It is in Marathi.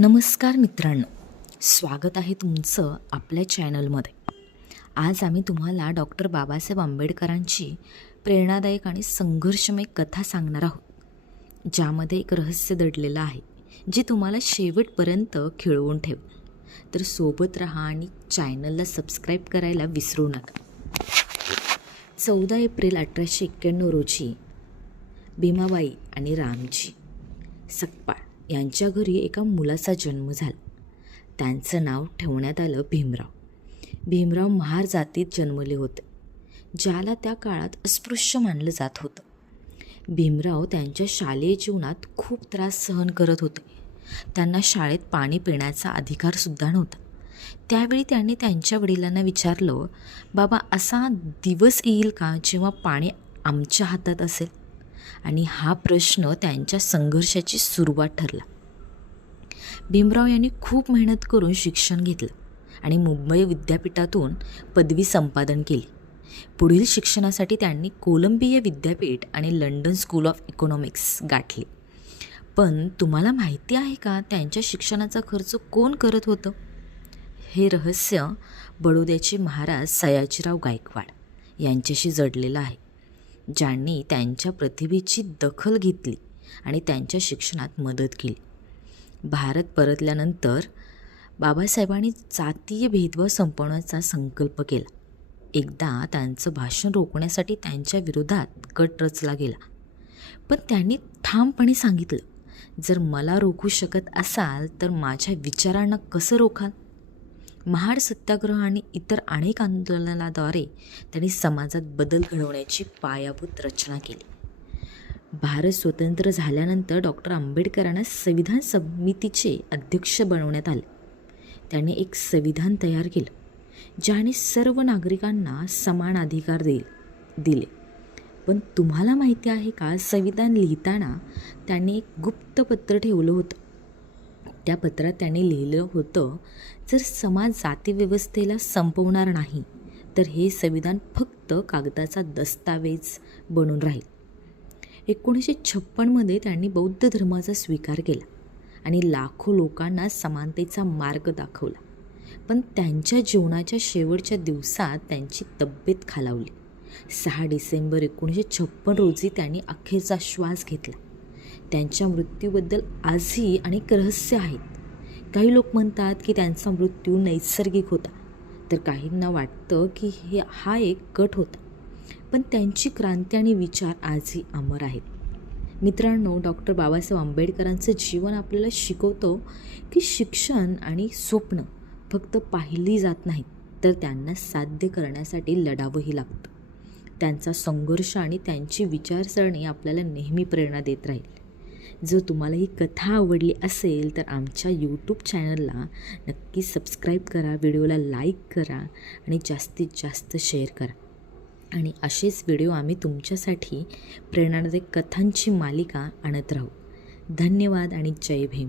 नमस्कार मित्रांनो, स्वागत आहे तुमचं आपल्या चॅनलमध्ये. आज आम्ही तुम्हाला डॉक्टर बाबासाहेब आंबेडकरांची प्रेरणादायक आणि संघर्षमय कथा सांगणार आहोत, ज्यामध्ये एक रहस्य दडलेलं आहे जे तुम्हाला शेवटपर्यंत खिळवून ठेवेल. तर सोबत राहा आणि चॅनलला सबस्क्राईब करायला विसरू नका. 14 एप्रिल 1891 रोजी भीमाबाई आणि रामजी सकपाळ यांच्या घरी एका मुलाचा जन्म झाला. त्यांचं नाव ठेवण्यात आलं भीमराव. भीमराव महार जातीत जन्मले होते, ज्याला त्या काळात अस्पृश्य मानलं जात होतं. भीमराव त्यांच्या शालेय जीवनात खूप त्रास सहन करत होते. त्यांना शाळेत पाणी पिण्याचा अधिकारसुद्धा नव्हता. त्यावेळी त्यांनी त्यांच्या वडिलांना विचारलं, बाबा, असा दिवस येईल का जेव्हा पाणी आमच्या हातात असेल? आणि हा प्रश्न त्यांच्या संघर्षाची सुरुवात ठरला. भीमराव यांनी खूप मेहनत करून शिक्षण घेतलं आणि मुंबई विद्यापीठातून पदवी संपादन केली. पुढील शिक्षणासाठी त्यांनी कोलंबिया विद्यापीठ आणि लंडन स्कूल ऑफ इकॉनॉमिक्स गाठली. पण तुम्हाला माहिती आहे का, त्यांच्या शिक्षणाचा खर्च कोण करत होतं? हे रहस्य बडोद्याचे महाराज सयाजीराव गायकवाड यांच्याशी जडलेलं आहे, ज्यांनी त्यांच्या प्रतिभेची दखल घेतली आणि त्यांच्या शिक्षणात मदत केली. भारत परतल्यानंतर बाबासाहेबांनी जातीय भेदभाव संपवण्याचा संकल्प केला. एकदा त्यांचं भाषण रोखण्यासाठी त्यांच्या विरोधात कट रचला गेला, पण त्यांनी ठामपणे सांगितलं, जर मला रोखू शकत असाल तर माझ्या विचारांना कसं रोखाल? महाड सत्याग्रह आणि इतर अनेक आंदोलनाद्वारे त्यांनी समाजात बदल घडवण्याची पायाभूत रचना केली. भारत स्वतंत्र झाल्यानंतर डॉक्टर आंबेडकरांना संविधान समितीचे अध्यक्ष बनवण्यात आले. त्यांनी एक संविधान तयार केलं, ज्याने सर्व नागरिकांना समान अधिकार दिले. पण तुम्हाला माहिती आहे का, संविधान लिहिताना त्यांनी एक गुप्त पत्र ठेवलं होतं. त्या पत्रात त्यांनी लिहिलं होतं, जर समाज जातीव्यवस्थेला संपवणार नाही तर हे संविधान फक्त कागदाचा दस्तावेज बनून राहील. 1956 त्यांनी बौद्ध धर्माचा स्वीकार केला आणि लाखो लोकांना समानतेचा मार्ग दाखवला. पण त्यांच्या जीवनाच्या शेवटच्या दिवसात त्यांची तब्येत खालावली. 6 डिसेंबर 1956 रोजी त्यांनी अखेरचा श्वास घेतला. त्यांच्या मृत्यूबद्दल आजही अनेक रहस्य आहेत. काही लोक म्हणतात की त्यांचा मृत्यू नैसर्गिक होता, तर काहींना वाटतं की हा एक कट होता. पण त्यांची क्रांती आणि विचार आजही अमर आहेत. मित्रांनो, डॉक्टर बाबासाहेब आंबेडकरांचं जीवन आपल्याला शिकवतो की शिक्षण आणि स्वप्न फक्त पाहिली जात नाहीत, तर त्यांना साध्य करण्यासाठी लढावंही लागतं. त्यांचा संघर्ष आणि त्यांची विचारसरणी आपल्याला नेहमी प्रेरणा देत राहील. जर तुम्हाला ही कथा आवडली असेल तर आमच्या यूट्यूब चॅनलला नक्की सबस्क्राईब करा, व्हिडिओला लाईक करा आणि जास्तीत जास्त शेअर करा. आणि असेच व्हिडिओ आम्ही तुमच्यासाठी प्रेरणादायक कथांची मालिका आणत राहू. धन्यवाद आणि जय भीम.